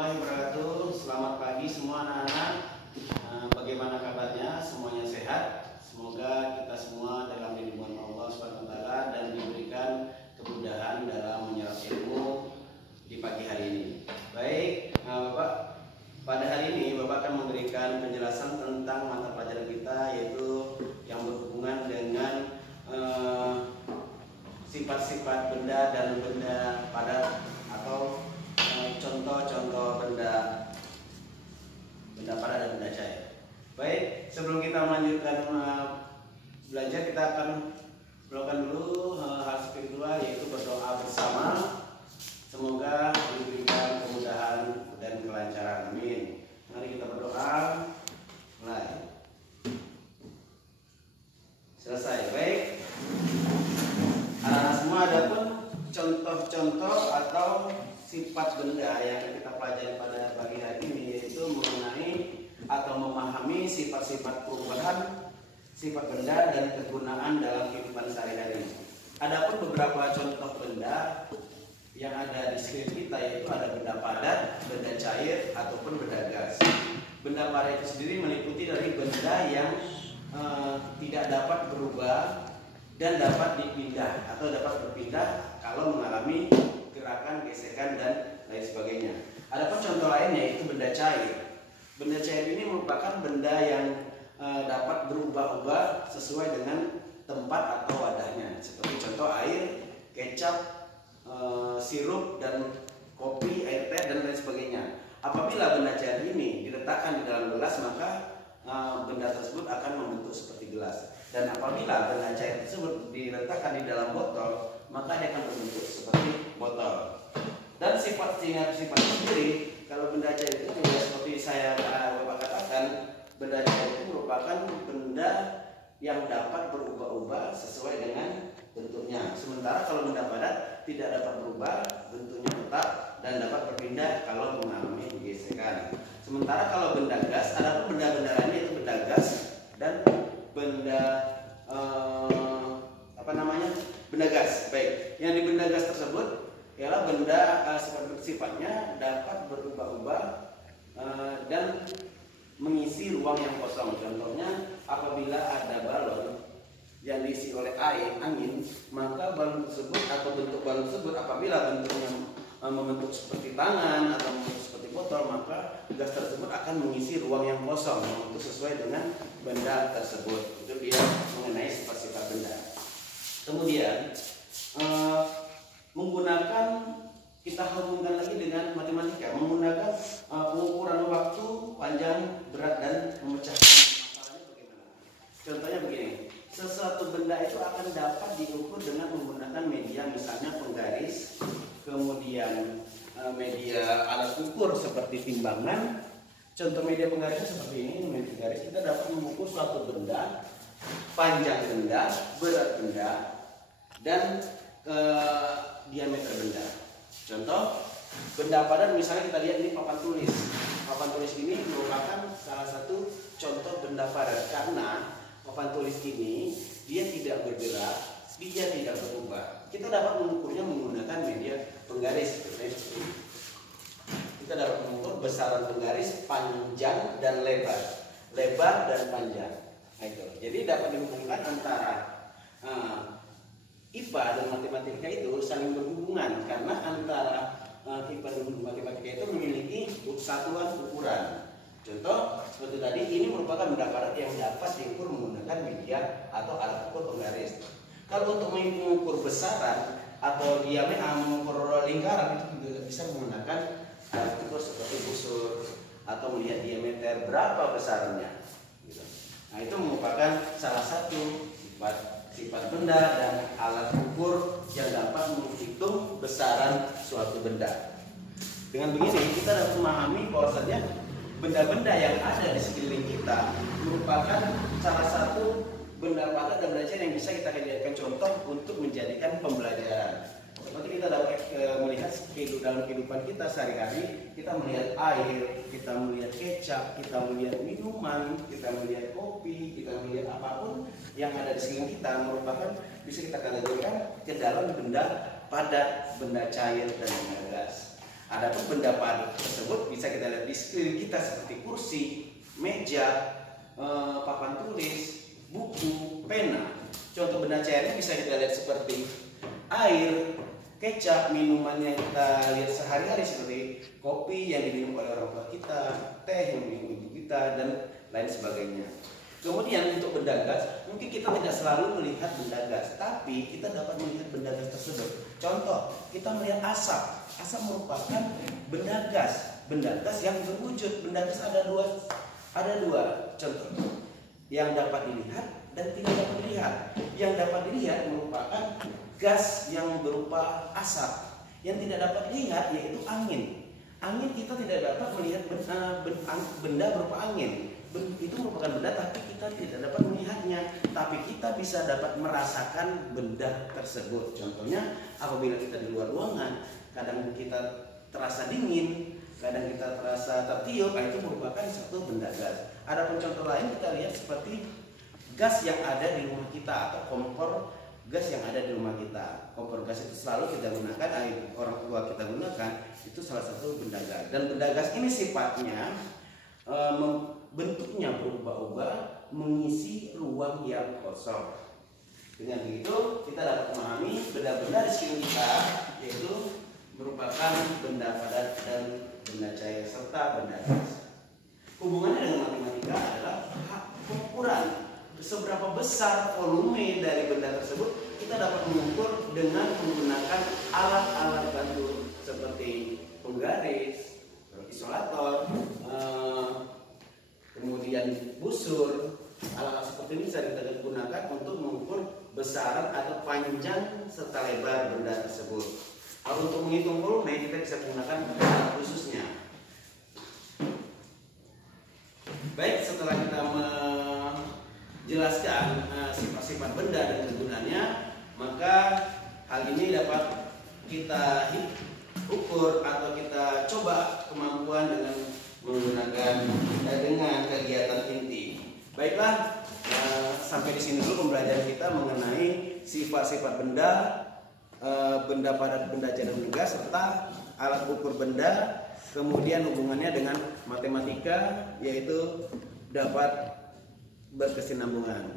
warahmatullahi wabarakatuh. Selamat pagi semua anak-anak. Bagaimana kabarnya? Semuanya sehat? Semoga kita semua dalam lindungan Allah SWT dan diberikan kemudahan dalam menyerap ilmu di pagi hari ini. Baik, Bapak, pada hari ini Bapak akan memberikan penjelasan tentang mata pelajaran kita, yaitu yang berhubungan dengan sifat-sifat benda dan benda padat atau contoh-contoh benda padat dan benda cair. Baik, sebelum kita melanjutkan belajar, kita akan melakukan dulu hal spiritual, yaitu berdoa bersama. Semoga diberikan kemudahan dan kelancaran. Amin. Mari kita berdoa. Mulai. Selesai. Baik. Anak-anak semua, ada pun contoh-contoh atau sifat benda yang kita pelajari pada pagi hari ini, yaitu mengenai atau memahami sifat-sifat perubahan sifat benda dan kegunaan dalam kehidupan sehari-hari. Adapun beberapa contoh benda yang ada di sekeliling kita, yaitu ada benda padat, benda cair, ataupun benda gas. Benda padat itu sendiri meliputi dari benda yang tidak dapat berubah dan dapat dipindah atau dapat berpindah kalau mengalami gerakan, gesekan, dan lain sebagainya. Adapun contoh lain yaitu benda cair. Benda cair ini merupakan benda yang dapat berubah-ubah sesuai dengan tempat atau wadahnya, seperti contoh air, kecap, sirup, dan kopi, air teh, dan lain sebagainya. Apabila benda cair ini diletakkan di dalam gelas, maka benda tersebut akan membentuk seperti gelas. Dan apabila benda cair tersebut diletakkan di dalam botol, maka dia akan berbentuk seperti botol. Dan sifat sendiri, kalau benda cair itu juga seperti saya Bapak katakan, benda cair itu merupakan benda yang dapat berubah-ubah sesuai dengan bentuknya. Sementara kalau benda padat tidak dapat berubah, bentuknya tetap dan dapat berpindah kalau mengalami gesekan. Sementara kalau benda gas, ada pun benda-benda lainnya, itu benda gas dan benda benda gas. Baik, yang di benda gas tersebut ialah benda sifatnya dapat berubah-ubah dan mengisi ruang yang kosong. Contohnya, apabila ada balon yang diisi oleh air, angin, maka balon tersebut atau bentuk balon tersebut apabila bentuknya membentuk seperti tangan atau membentuk seperti botol, maka gas tersebut akan mengisi ruang yang kosong untuk sesuai dengan benda tersebut. Itu dia mengenai sifat-sifat benda. Kemudian menggunakan, kita hubungkan lagi dengan matematika, menggunakan pengukuran waktu, panjang, berat, dan memecahkan masalahnya bagaimana. Contohnya begini, sesuatu benda itu akan dapat diukur dengan menggunakan media, misalnya penggaris, kemudian media alat ukur seperti timbangan. Contoh media penggarisnya seperti ini, media penggaris. Kita dapat mengukur suatu benda, panjang benda, berat benda, dan diameter benda. Contoh benda padat, misalnya kita lihat ini papan tulis. Papan tulis ini merupakan salah satu contoh benda padat karena papan tulis ini dia tidak bergerak, dia tidak berubah. Kita dapat mengukurnya menggunakan media penggaris. Kita dapat mengukur besaran penggaris, panjang dan lebar, dan panjang. Nah, itu. Jadi dapat dihubungkan antara IPA dan matematika itu saling berhubungan karena antara IPA dan matematika itu memiliki satuan ukuran. Contoh seperti tadi, ini merupakan benda padat yang dapat diukur menggunakan media atau alat ukur penggaris. Kalau untuk mengukur besaran atau diameter, mengukur lingkaran, itu juga bisa menggunakan alat ukur seperti busur atau melihat diameter berapa besarnya. Gitu. Nah, itu merupakan salah satu sifat benda dan alat ukur yang dapat menghitung besaran suatu benda. Dengan begini kita dapat memahami bahwasanya benda-benda yang ada di sekeliling kita merupakan salah satu benda padat dan benda cair yang bisa kita jadikan contoh untuk menjadikan pembelajaran. Seperti kita dapat melihat dalam kehidupan kita sehari-hari, kita melihat air, kita melihat kecap, kita melihat minuman, kita melihat kopi, kita melihat apapun yang ada di sekeliling kita merupakan bisa kita kategorikan ke dalam benda padat, benda cair, dan benda gas. Adapun benda padat tersebut bisa kita lihat di sekeliling kita seperti kursi, meja, papan tulis, buku, pena. Contoh benda cair bisa kita lihat seperti air, kecap, minuman yang kita lihat sehari-hari seperti kopi yang diminum oleh orang tua kita, teh yang diminum ibu kita, dan lain sebagainya. Kemudian untuk benda gas, mungkin kita tidak selalu melihat benda gas, tapi kita dapat melihat benda gas tersebut. Contoh, kita melihat asap. Asap merupakan benda gas yang berwujud. Benda gas ada dua contoh, yang dapat dilihat dan tidak dapat dilihat. Yang dapat dilihat merupakan gas yang berupa asap. Yang tidak dapat dilihat yaitu angin. Angin kita tidak dapat melihat benda berupa angin. Itu merupakan benda tapi kita tidak dapat melihatnya, tapi kita bisa dapat merasakan benda tersebut. Contohnya apabila kita di luar ruangan, kadang kita terasa dingin, kadang kita terasa tertiup, itu merupakan satu benda gas. Adapun contoh lain kita lihat seperti gas yang ada di rumah kita atau kompor gas yang ada di rumah kita. Kompor gas itu selalu kita gunakan, orang tua kita gunakan, itu salah satu benda gas. Dan benda gas ini sifatnya bentuknya berubah-ubah, mengisi ruang yang kosong. Dengan begitu kita dapat memahami benda-benda di sekeliling kita, yaitu merupakan benda padat dan benda cair serta benda gas. Hubungannya dengan matematika adalah pengukuran seberapa besar volume dari benda tersebut kita dapat mengukur dengan menggunakan alat-alat bantu seperti penggaris, isolator, kemudian busur. Alat-alat seperti ini bisa kita gunakan untuk mengukur besaran atau panjang serta lebar benda tersebut. Untuk menghitung volume kita bisa menggunakan alat khususnya. Baik, setelah kita menjelaskan sifat-sifat benda dan kegunaannya, maka hal ini dapat kita ukur atau kita coba kemampuan dengan menggunakan dengan kegiatan inti. Baiklah, sampai di sini dulu pembelajaran kita mengenai sifat-sifat benda, benda padat, benda cair, dan gas, serta alat ukur benda. Kemudian hubungannya dengan matematika, yaitu dapat berkesinambungan.